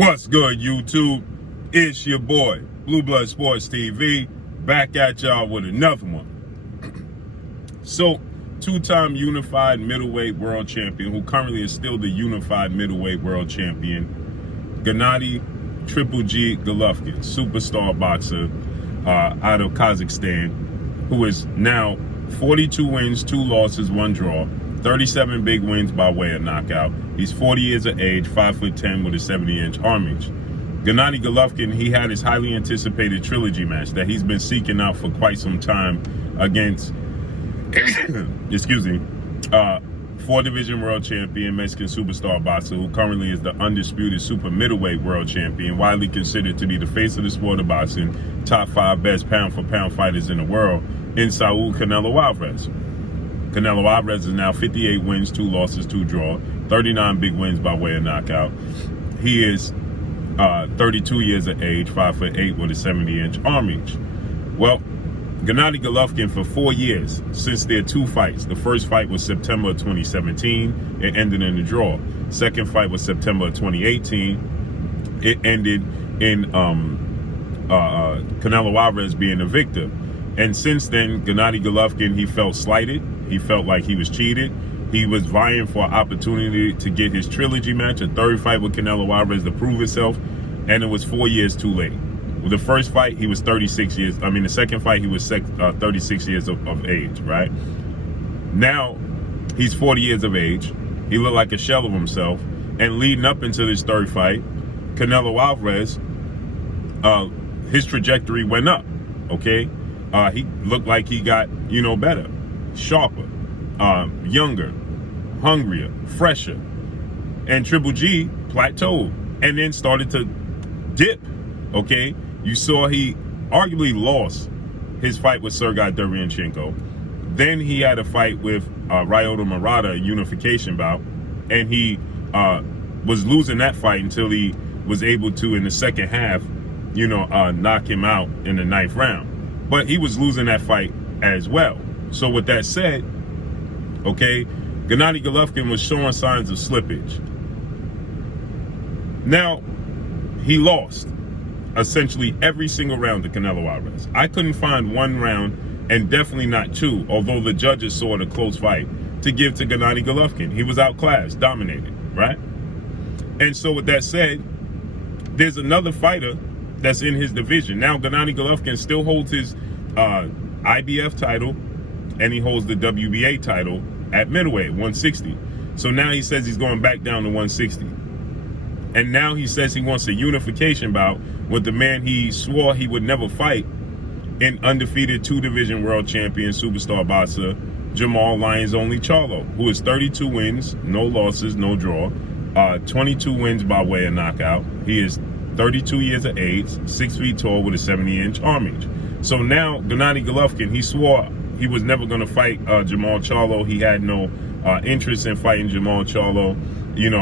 What's good, YouTube? It's your boy, Blue Blood Sports TV, back at y'all with another one. So, two-time unified middleweight world champion, who currently is still the unified middleweight world champion, Gennady Triple G Golovkin, superstar boxer out of Kazakhstan, who is now 42 wins, 2 losses, 1 draw, 37 big wins by way of knockout. He's 40 years of age, 5'10" with a 70-inch arm reach. Gennady Golovkin, he had his highly anticipated trilogy match that he's been seeking out for quite some time against, excuse me, 4-division world champion, Mexican superstar boxer, who currently is the undisputed super middleweight world champion, widely considered to be the face of the sport of boxing, top 5 best pound-for-pound fighters in the world, in Saul Canelo Alvarez. Canelo Alvarez is now 58 wins, 2 losses, 2 draw, 39 big wins by way of knockout. He is 32 years of age, 5'8" with a 70-inch arm reach. Well, Gennady Golovkin, for 4 years, since their 2 fights. The first fight was September 2017. It ended in a draw. Second fight was September 2018. It ended in Canelo Alvarez being the victor. And since then, Gennady Golovkin, he felt slighted. He felt like he was cheated. He was vying for an opportunity to get his trilogy match, a 3rd fight with Canelo Alvarez, to prove himself, and it was 4 years too late. With the first fight, he was 36 years. I mean, the second fight, he was 36 years of age, right? Now, he's 40 years of age. He looked like a shell of himself. And leading up into this 3rd fight, Canelo Alvarez, his trajectory went up, okay? He looked like he got, better, sharper, younger, hungrier, fresher. And Triple G plateaued and then started to dip, okay? You saw he arguably lost his fight with Sergey Derevyanchenko. Then he had a fight with Ryota Murata, a unification bout, and he was losing that fight until he was able to, in the second half, knock him out in the 9th round. But he was losing that fight as well. So with that said, okay, Gennady Golovkin was showing signs of slippage. Now, he lost essentially every single round to Canelo Alvarez. I couldn't find one round, and definitely not 2, although the judges saw it a close fight, to give to Gennady Golovkin. He was outclassed, dominated, right? And so with that said, there's another fighter that's in his division. Now, Gennady Golovkin still holds his IBF title, and he holds the WBA title at middleweight, 160. So now he says he's going back down to 160. And now he says he wants a unification bout with the man he swore he would never fight, in undefeated 2-division world champion, superstar boxer, Jermall Charlo, who is 32 wins, no losses, no draw, 22 wins by way of knockout. He is 32 years of age, 6 feet tall with a 70-inch arm reach. So now, Gennady Golovkin, he swore he was never going to fight Jermall Charlo. He had no interest in fighting Jermall Charlo.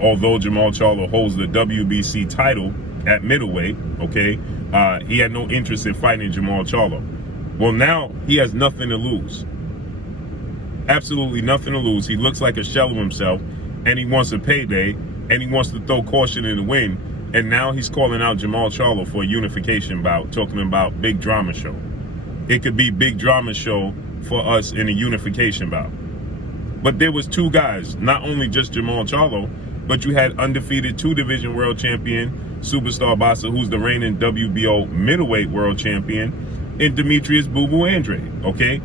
Although Jermall Charlo holds the WBC title at middleweight, okay, he had no interest in fighting Jermall Charlo. Well, now he has nothing to lose. Absolutely nothing to lose. He looks like a shell of himself, and he wants a payday, and he wants to throw caution in the wind. And now he's calling out Jermall Charlo for a unification bout, talking about big drama show. It could be big drama show for us in a unification bout. But there was 2 guys, not only just Jermall Charlo, but you had undefeated 2-division world champion, superstar boxer, who's the reigning WBO middleweight world champion, in Demetrius Boo Boo Andre, okay?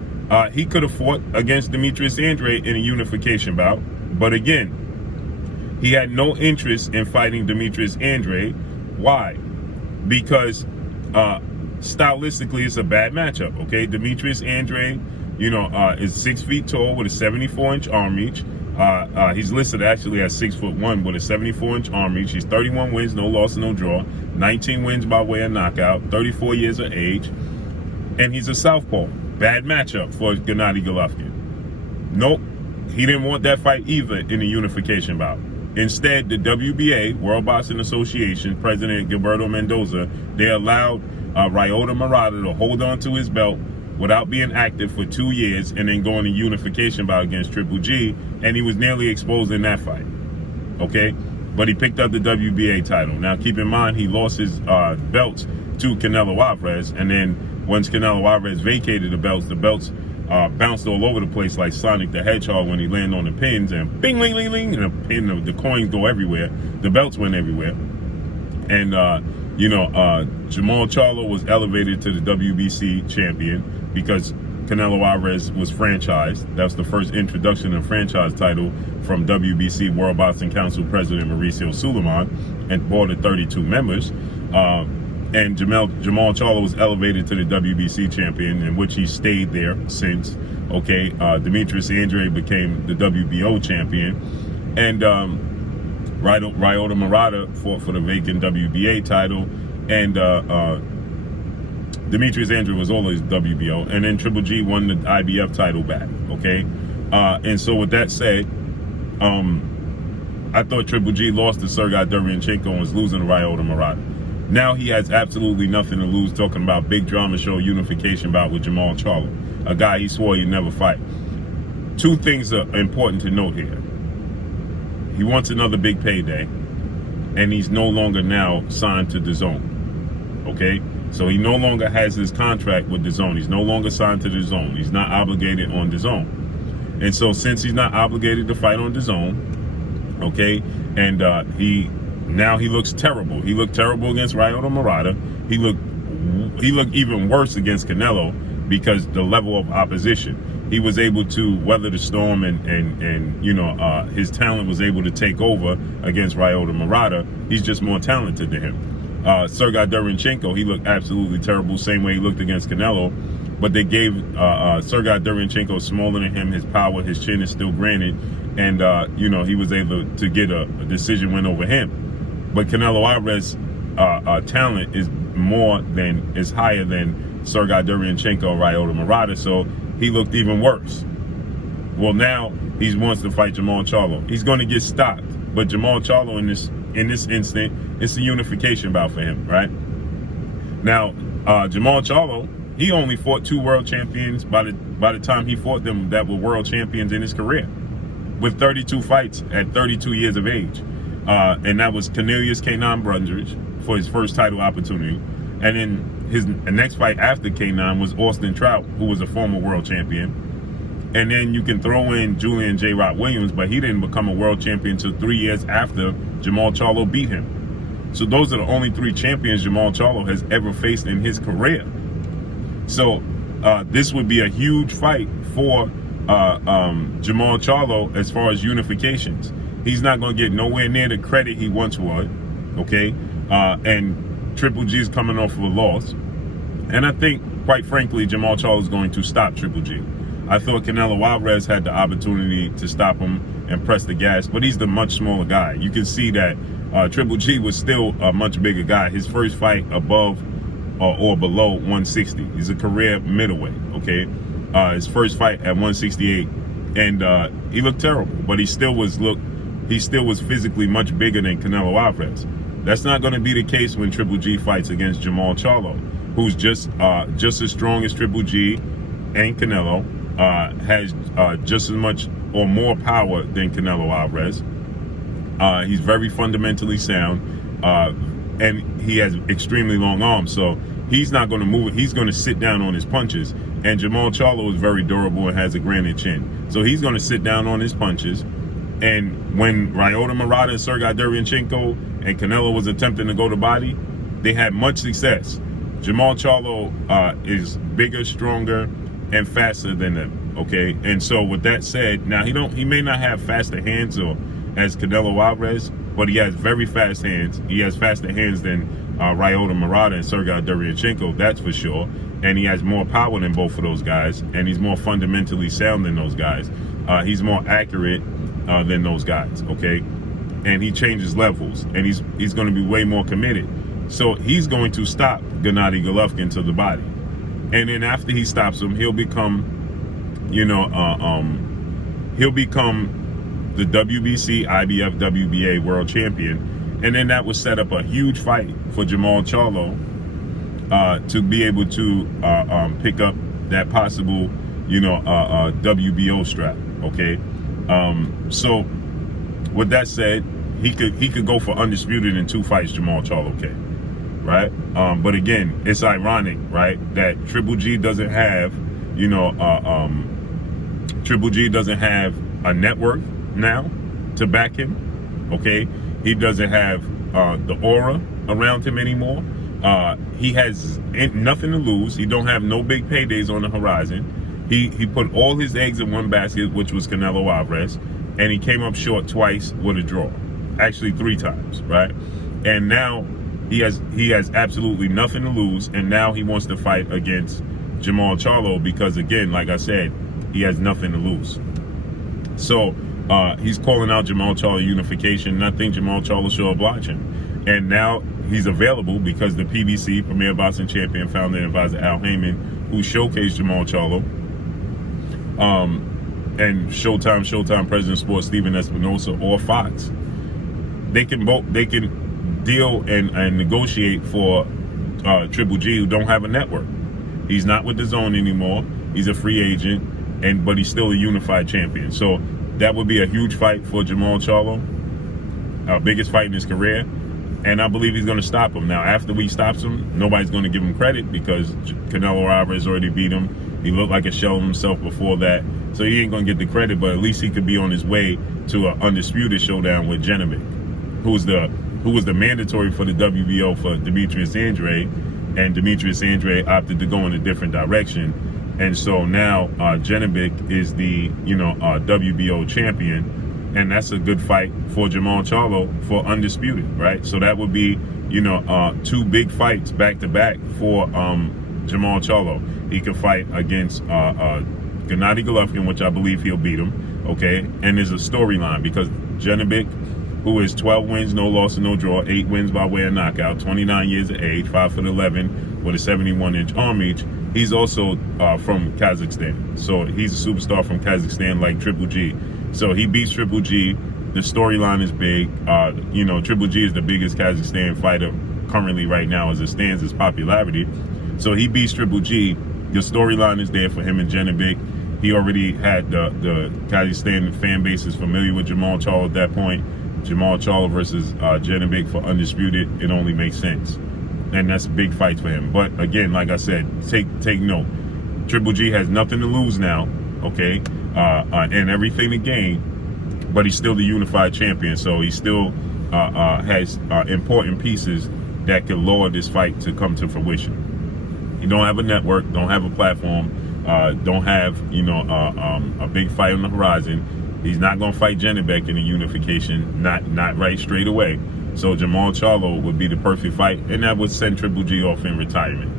He could have fought against Demetrius Andre in a unification bout, but again, he had no interest in fighting Demetrius Andre. Why? Because stylistically, it's a bad matchup, okay? Demetrius Andre, is 6 feet tall with a 74-inch arm reach. He's listed actually at 6'1" with a 74-inch arm reach. He's 31 wins, no loss, no draw, 19 wins by way of knockout, 34 years of age, and he's a southpaw. Bad matchup for Gennady Golovkin. Nope, he didn't want that fight either in the unification bout. Instead, the WBA, World Boxing Association, President Gilberto Mendoza, they allowed Ryota Murata to hold on to his belt without being active for 2 years and then going to unification bout against Triple G, and he was nearly exposed in that fight. Okay? but he picked up the WBA title. Now, keep in mind, he lost his belts to Canelo Alvarez, and then once Canelo Alvarez vacated the belts bounced all over the place like Sonic the Hedgehog when he landed on the pins, and bing, ling, ling, ling, and the coins go everywhere. The belts went everywhere. And, Jermall Charlo was elevated to the WBC champion because Canelo Alvarez was franchised. That's the first introduction of franchise title from WBC World Boxing Council President Mauricio Suleiman and board of 32 members. And Jermall Charlo was elevated to the WBC champion, in which he stayed there since. Okay, Demetrius Andrade became the WBO champion, and Ryota Murata fought for the vacant WBA title, and Demetrius Andrade was always WBO, and then Triple G won the IBF title back. Okay, and so with that said, I thought Triple G lost to Sergey Derevyanchenko and was losing to Ryota Murata. Now he has absolutely nothing to lose, talking about big drama show unification bout with Jermall Charlo, a guy he swore he'd never fight. Two things are important to note here. He wants another big payday, and he's no longer now signed to DAZN. Okay? So he no longer has his contract with DAZN. He's no longer signed to DAZN. He's not obligated on DAZN. And so since he's not obligated to fight on DAZN, okay, and he looks terrible. He looked terrible against Ryota Murata. He looked even worse against Canelo because the level of opposition. He was able to weather the storm, and his talent was able to take over against Ryota Murata. He's just more talented than him. Sergey Derevyanchenko, he looked absolutely terrible, same way he looked against Canelo. But they gave Sergey Derevyanchenko smaller than him, his power, his chin is still granted, and he was able to get a decision win over him. But Canelo Alvarez talent is higher than Sergey Derevyanchenko or Ryota Murata, so he looked even worse. Well, now he wants to fight Jermall Charlo. He's going to get stopped, but Jermall Charlo in this instant, it's a unification bout for him, right? Now, Jermall Charlo, he only fought 2 world champions by the time he fought them that were world champions in his career, with 32 fights at 32 years of age. And that was Cornelius K9 Brundage for his first title opportunity. And then his next fight after K9 was Austin Trout, who was a former world champion. And then you can throw in Julian J. Rock Williams, but he didn't become a world champion until 3 years after Jermall Charlo beat him. So those are the only 3 champions Jermall Charlo has ever faced in his career. So this would be a huge fight for Jermall Charlo as far as unifications. He's not going to get nowhere near the credit he once would, okay? And Triple G is coming off of a loss. And I think, quite frankly, Jermall Charlo is going to stop Triple G. I thought Canelo Alvarez had the opportunity to stop him and press the gas, but he's the much smaller guy. You can see that Triple G was still a much bigger guy. His first fight above or below 160. He's a career middleweight, okay? His first fight at 168, and he looked terrible, but he still was physically much bigger than Canelo Alvarez. That's not going to be the case when Triple G fights against Jermall Charlo, who's just as strong as Triple G and Canelo, has just as much or more power than Canelo Alvarez. He's very fundamentally sound, and he has extremely long arms, so he's not going to move it. He's going to sit down on his punches, and Jermall Charlo is very durable and has a granite chin, so he's going to sit down on his punches. And when Ryota Murata and Sergey Derevyanchenko and Canelo was attempting to go to body, they had much success. Jermall Charlo is bigger, stronger, and faster than them, okay? And so with that said, now he may not have faster hands as Canelo Alvarez, but he has very fast hands. He has faster hands than Ryota Murata and Sergey Derevyanchenko, that's for sure. And he has more power than both of those guys, and he's more fundamentally sound than those guys. He's more accurate than those guys, okay? And he changes levels, and he's going to be way more committed. So he's going to stop Gennady Golovkin to the body. And then after he stops him, he'll become the WBC, IBF, WBA world champion. And then that would set up a huge fight for Jermall Charlo to be able to pick up that possible, WBO strap, okay? So with that said, he could go for undisputed in 2 fights. Jermall Charlo can, right? But again, it's ironic, right, that Triple G doesn't have, you know, Triple G doesn't have a network now to back him. Okay, he doesn't have the aura around him anymore. He has nothing to lose. He don't have no big paydays on the horizon. He put all his eggs in one basket, which was Canelo Alvarez, and he came up short twice with a draw, actually 3 times, right? And now he has absolutely nothing to lose, and now he wants to fight against Jermall Charlo because, again, like I said, he has nothing to lose. So he's calling out Jermall Charlo unification, and I think Jermall Charlo should oblige him. And now he's available because the PBC, Premier Boxing Champion, founder and advisor Al Heyman, who showcased Jermall Charlo, and Showtime President Sports Stephen Espinosa, or Fox, they can deal and negotiate for Triple G, who don't have a network. He's not with the Zone anymore. He's a free agent, but he's still a unified champion. So that would be a huge fight for Jermall Charlo, our biggest fight in his career. And I believe he's going to stop him. Now, after we stops him, nobody's going to give him credit because Canelo Alvarez already beat him. He looked like a shell of himself before that. So he ain't going to get the credit, but at least he could be on his way to an undisputed showdown with Gennady, who was the mandatory for the WBO for Demetrius Andrade, and Demetrius Andrade opted to go in a different direction. And so now Gennady is the, you know, WBO champion. And that's a good fight for Jermall Charlo for undisputed, right? So that would be, you know, 2 big fights back to back for Jermall Charlo. He could fight against Gennady Golovkin, which I believe he'll beat him, okay? And there's a storyline because Gennady, who is 12 wins, no loss, and no draw, 8 wins by way of knockout, 29 years of age, 5'11", with a 71-inch arm reach. He's also from Kazakhstan. So he's a superstar from Kazakhstan like Triple G. So he beats Triple G. The storyline is big. You know, Triple G is the biggest Kazakhstan fighter currently right now as it stands, his popularity. So he beats Triple G. The storyline is there for him and Gennady. He already had the Kazakhstan fan base is familiar with Jermall Charlo at that point. Jermall Charlo versus Gennady for undisputed, it only makes sense. And that's a big fight for him. But again, like I said, take note. Triple G has nothing to lose now, okay? And everything to gain, but he's still the unified champion. So he still has important pieces that could lower this fight to come to fruition. He don't have a network, don't have a platform, don't have, you know, a big fight on the horizon. He's not going to fight Gennady in a unification, not right straight away. So Jermall Charlo would be the perfect fight, and that would send Triple G off in retirement.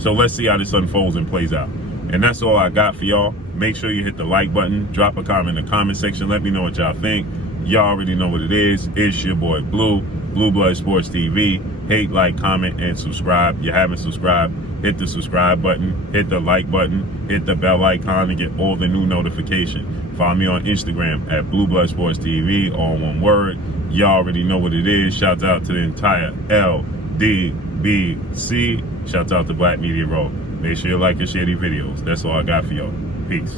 So let's see how this unfolds and plays out. And that's all I got for y'all. Make sure you hit the like button, drop a comment in the comment section, let me know what y'all think. Y'all already know what it is. It's your boy Blue Blood Sports TV. Hate, like, comment, and subscribe. If you haven't subscribed, hit the subscribe button, hit the like button, hit the bell icon to get all the new notifications. Follow me on Instagram at Blue Blood Sports TV, all one word. Y'all already know what it is. Shouts out to the entire LDBC. Shouts out to Black Media Row. Make sure you like and share these videos. That's all I got for y'all. Peace.